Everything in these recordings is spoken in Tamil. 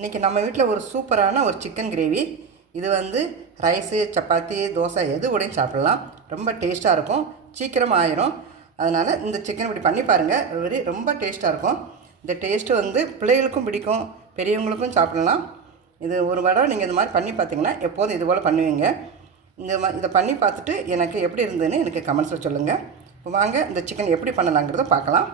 இன்றைக்கி நம்ம வீட்டில் ஒரு சூப்பரான ஒரு சிக்கன் கிரேவி இது வந்து ரைஸு சப்பாத்தி தோசை எது கூடயும் சாப்பிட்லாம். ரொம்ப டேஸ்ட்டாக இருக்கும். சீக்கிரம் ஆயிரும். அதனால் இந்த சிக்கன் இப்படி பண்ணி பாருங்கள் வெரி ரொம்ப டேஸ்ட்டாக இருக்கும். இந்த டேஸ்ட்டு வந்து பிள்ளைகளுக்கும் பிடிக்கும். பெரியவங்களுக்கும் சாப்பிட்லாம். இது ஒரு தடவை நீங்கள் இந்த மாதிரி பண்ணி பார்த்தீங்கன்னா எப்போதும் இது போல் பண்ணுவீங்க. இந்த மா இதை பண்ணி பார்த்துட்டு எனக்கு எப்படி இருந்ததுன்னு எனக்கு கமெண்ட்ஸில் சொல்லுங்கள் இப்போ வாங்க இந்த சிக்கன் எப்படி பண்ணலாங்கிறத பார்க்கலாம்.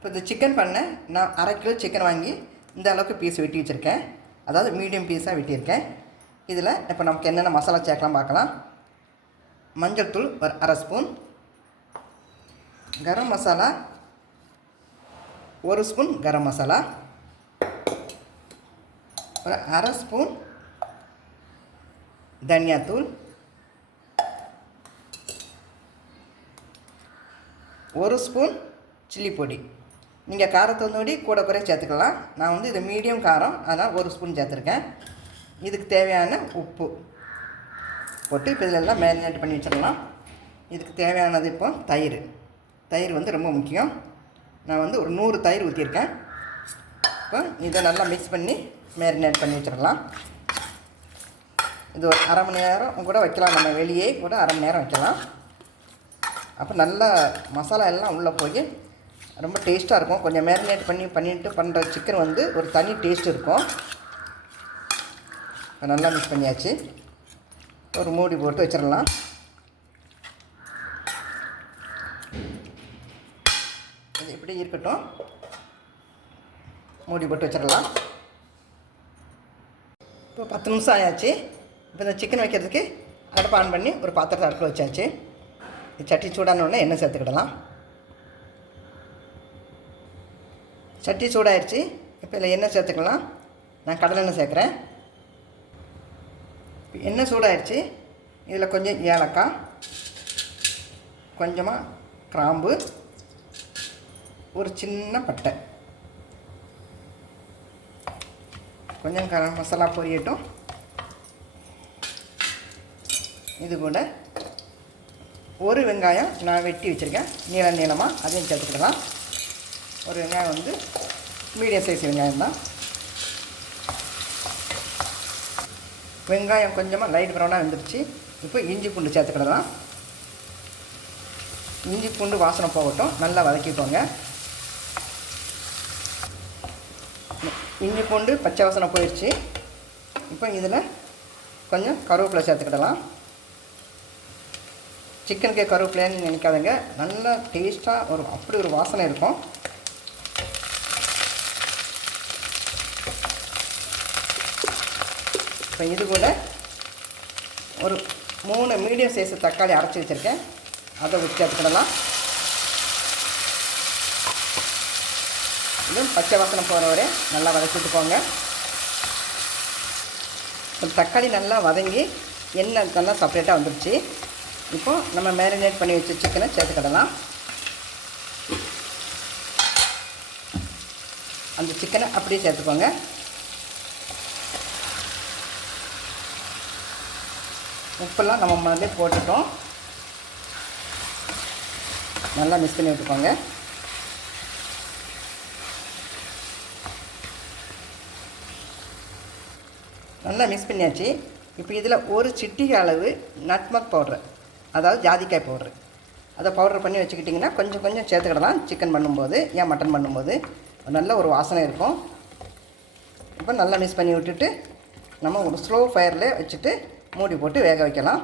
இப்போ இந்த சிக்கன் பண்ண நான் அரை கிலோ சிக்கன் வாங்கி இந்த அளவுக்கு பீஸ் வெட்டி வச்சுருக்கேன். அதாவது மீடியம் பீஸாக வெட்டியிருக்கேன். இதில் இப்போ நமக்கு என்னென்ன மசாலா சேர்க்கலாம் பார்க்கலாம். மஞ்சள் தூள் ஒரு அரை ஸ்பூன் கரம் மசாலா ஒரு ஸ்பூன் கரம் மசாலா. ஒரு அரை ஸ்பூன் தனியாத்தூள் ஒரு ஸ்பூன் சில்லி பொடி. நீங்கள் காரத்தொந்தோடி கூட குறைய சேர்த்துக்கலாம். நான் வந்து இது மீடியம் காரம் அதனால் ஒரு ஸ்பூன் சேர்த்துருக்கேன். இதுக்கு தேவையான உப்பு போட்டு இப்போ இதில் எல்லாம் மேரினேட் பண்ணி வச்சிடலாம். இதுக்கு தேவையானது இப்போ தயிர். தயிர் வந்து ரொம்ப முக்கியம். நான் வந்து ஒரு நூறு தயிர் ஊற்றியிருக்கேன் இப்போ இதை நல்லா மிக்ஸ் பண்ணி மேரினேட் பண்ணி வச்சிடலாம். இது ஒரு அரை மணி நேரம் கூட வைக்கலாம். நம்ம வெளியே கூட அரை மணி நேரம் வைக்கலாம். அப்போ நல்லா மசாலா எல்லாம் உள்ளே போய் ரொம்ப டேஸ்ட்டாக இருக்கும். கொஞ்சம் மேரினேட் பண்ணி பண்ணிட்டு பண்ணுற சிக்கன் வந்து ஒரு தனி டேஸ்ட் இருக்கும். நல்லா மிக்ஸ் பண்ணியாச்சு. ஒரு மூடி போட்டு வச்சிடலாம் இது இப்படி இருக்கட்டும். மூடி போட்டு வச்சிடலாம் இப்போ பத்து நிமிஷம் ஆயாச்சு. இப்போ இந்த சிக்கன் வைக்கிறதுக்கு அடுப்பு ஆன் பண்ணி ஒரு பாத்திரத்தை அடுப்பில் வச்சாச்சு. சட்டி சூடான உடனே எண்ணெய் சேர்த்துக்கிடலாம். சட்டி சூடாயிருச்சு. இப்போ இதில் எண்ணெய் சேர்த்துக்கலாம். நான் கடலெண்ணெய் சேர்க்குறேன். இப்போ எண்ணெய் சூடாயிருச்சு. இதில் கொஞ்சம் ஏலக்காய் கொஞ்சமாக கிராம்பு ஒரு சின்ன பட்டை. கொஞ்சம் கரம் மசாலா பொரியட்டும். இது கூட ஒரு வெங்காயம் நான் வெட்டி வச்சுருக்கேன். நீள நீளமாக அதையும் சேர்த்துக்கிடலாம். ஒரு வெங்காயம் வந்து மீடியம் சைஸ் வெங்காயம் தான். வெங்காயம் கொஞ்சமாக லைட் ப்ரௌனாக வந்துடுச்சு இப்போ இஞ்சி பூண்டு சேர்த்துக்கிடலாம். இஞ்சி பூண்டு வாசனை போகட்டும். நல்லா வதக்கிக்கோங்க. இஞ்சி பூண்டு பச்சை வாசனை போயிடுச்சு இப்போ இதில் கொஞ்சம் கருவேப்பிலை சேர்த்துக்கிடலாம். சிக்கனுக்கு கருவேப்பிலைன்னு நினைக்காதங்க. நல்லா டேஸ்ட்டாக ஒரு அப்படி ஒரு வாசனை இருக்கும். இப்போ இது கூட ஒரு மூணு மீடியம் சைஸ் தக்காளி அரைச்சி வச்சுருக்கேன். அதை ஊற்றி சேர்த்துக்கிடலாம் இதுவும் பச்சை வாசனை போகிற வரை நல்லா வதக்கிட்டுக்கோங்க. இப்போ தக்காளி நல்லா வதங்கி எண்ணெய் நல்லா செப்பரேட்டாக வந்துடுச்சு இப்போ நம்ம மேரினேட் பண்ணி வச்ச சிக்கனை சேர்த்துக்கிடலாம். அந்த சிக்கனை அப்படியே சேர்த்துக்கோங்க. உப்பெல்லாம் நம்ம முதல்ல போட்டுட்டோம். நல்லா மிக்ஸ் பண்ணி விட்டுக்கோங்க. நல்லா மிக்ஸ் பண்ணியாச்சு. இப்போ இதில் ஒரு சிட்டிகை அளவு நட்மக் பவுட்ரு அதாவது ஜாதிக்காய் பவுட்ரு அதை பவுட்ரு பண்ணி வச்சுக்கிட்டிங்கன்னா கொஞ்சம் கொஞ்சம் சேர்த்துக்கிடலாம். சிக்கன் பண்ணும்போது ஏன் மட்டன் பண்ணும்போது. நல்ல ஒரு வாசனை இருக்கும். இப்போ நல்லா மிக்ஸ் பண்ணி விட்டுட்டு நம்ம ஒரு ஸ்லோ ஃபயரில் வச்சுட்டு மூடி போட்டு வேக வைக்கலாம்.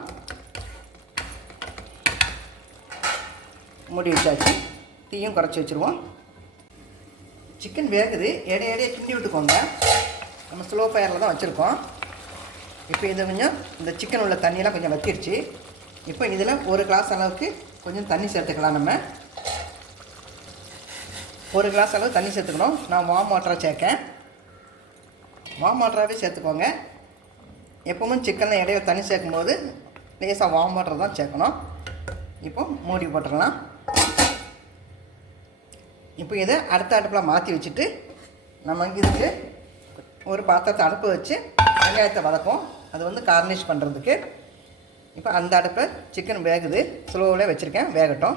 மூடி வச்சாச்சு. தீயும் குறைச்சி வச்சுருவோம். சிக்கன் வேகுது. இடைய இடைய கிண்டி விட்டுக்கோங்க. நம்ம ஸ்லோ ஃபயரில் தான் வச்சுருக்கோம். இப்போ இது கொஞ்சம் இந்த சிக்கன் உள்ள தண்ணியெல்லாம் கொஞ்சம் வத்திடுச்சு இப்போ இதில் ஒரு கிளாஸ் அளவுக்கு கொஞ்சம் தண்ணி சேர்த்துக்கலாம் நம்ம. ஒரு கிளாஸ் அளவு தண்ணி சேர்த்துக்கணும். நான் வாம் வாட்டராக சேர்க்கேன். வாம் வாட்டராகவே சேர்த்துக்கோங்க. எப்பவும் சிக்கனில் இடையில தண்ணி சேர்க்கும்போது லேசாக வாம் வாட்டர் தான் சேர்க்கணும். இப்போ மூடி போட்டுடலாம். இப்போ இதை அடுத்த அடுப்பில் மாற்றி வச்சுட்டு நம்ம இதுக்கு ஒரு பாத்திரத்தை அடுப்பு வச்சு வெங்காயத்தை வதக்கும் அது வந்து கார்னிஷ் பண்ணுறதுக்கு இப்போ அந்த அடுப்பை சிக்கன் வேகுது. ஸ்லோவில் வச்சுருக்கேன். வேகட்டும்.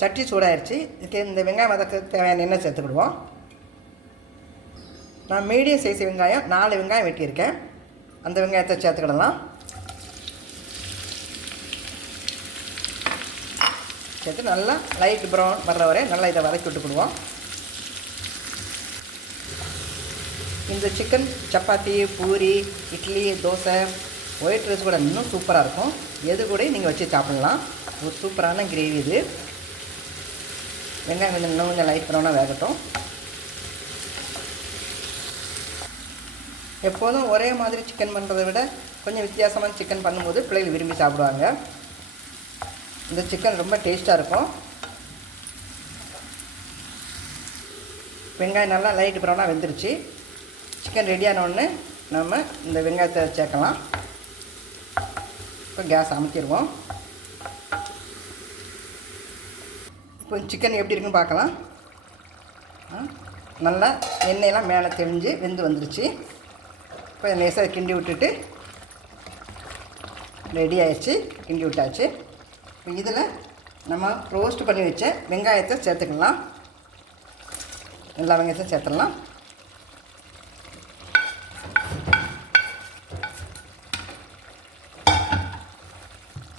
சட்டி சூடாயிருச்சு. இதுக்கு இந்த வெங்காயம் வதக்க தேவையான எண்ணெய் சேர்த்துக்கிடுவோம். நான் மீடியம் சைஸ் வெங்காயம் நாலு வெங்காயம் வெட்டியிருக்கேன். அந்த வெங்காயத்தை சேர்த்துக்கிடலாம். சேர்த்து நல்லா லைட் ப்ரௌன் வர்ற வரை நல்லா இதை வதக்கி விட்டுக்கிடுவோம் இந்த chicken chapati puri idli dosa white rice கூட இன்னும் சூப்பராக இருக்கும். எது கூட நீங்கள் வச்சு சாப்பிட்லாம். ஒரு சூப்பரான கிரேவி இது. வெங்காயம் கொஞ்சம் இன்னும் கொஞ்சம் லைட் ப்ரௌனாக வேகட்டும். எப்போதும் ஒரே மாதிரி சிக்கன் பண்ணுறதை விட கொஞ்சம் வித்தியாசமான சிக்கன் பண்ணும்போது பிள்ளைகள் விரும்பி சாப்பிடுவாங்க. இந்த சிக்கன் ரொம்ப டேஸ்ட்டாக இருக்கும். வெங்காயம் நல்லா லைட் ப்ரௌனாக வெந்துருச்சு. சிக்கன் ரெடியானோடனே நம்ம இந்த வெங்காயத்தை சேர்க்கலாம். இப்போ கேஸ் அமுத்திடுவோம் இப்போ சிக்கன் எப்படி இருக்குன்னு பார்க்கலாம். நல்லா எண்ணெயெல்லாம் மேலே தெளிஞ்சு வெந்து வந்துருச்சு. இப்போ லேசாக கிண்டி விட்டுட்டு ரெடி ஆயிடுச்சு கிண்டி விட்டாச்சு. இப்போ இதில் நம்ம ரோஸ்ட் பண்ணி வச்ச வெங்காயத்தை சேர்த்துக்கலாம். எல்லா வெங்காயத்தையும் சேர்த்துடலாம்.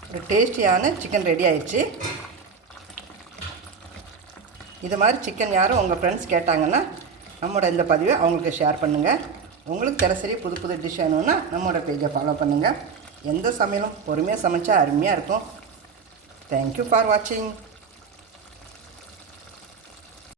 ஒரு டேஸ்டியான சிக்கன் ரெடி ஆயிடுச்சு. இது மாதிரி சிக்கன் யாரும் உங்கள் ஃப்ரெண்ட்ஸ் கேட்டாங்கன்னா நம்மளோட இந்த பதிவை அவங்களுக்கு ஷேர் பண்ணுங்கள் உங்களுக்கு தினசரி புது புது டிஷ் வேணும்னா நம்மளோட பேஜை ஃபாலோ பண்ணுங்கள் எந்த சமையலும் பொறுமையாக சமைச்சா அருமையாக இருக்கும். தேங்க்யூ ஃபார் வாட்சிங்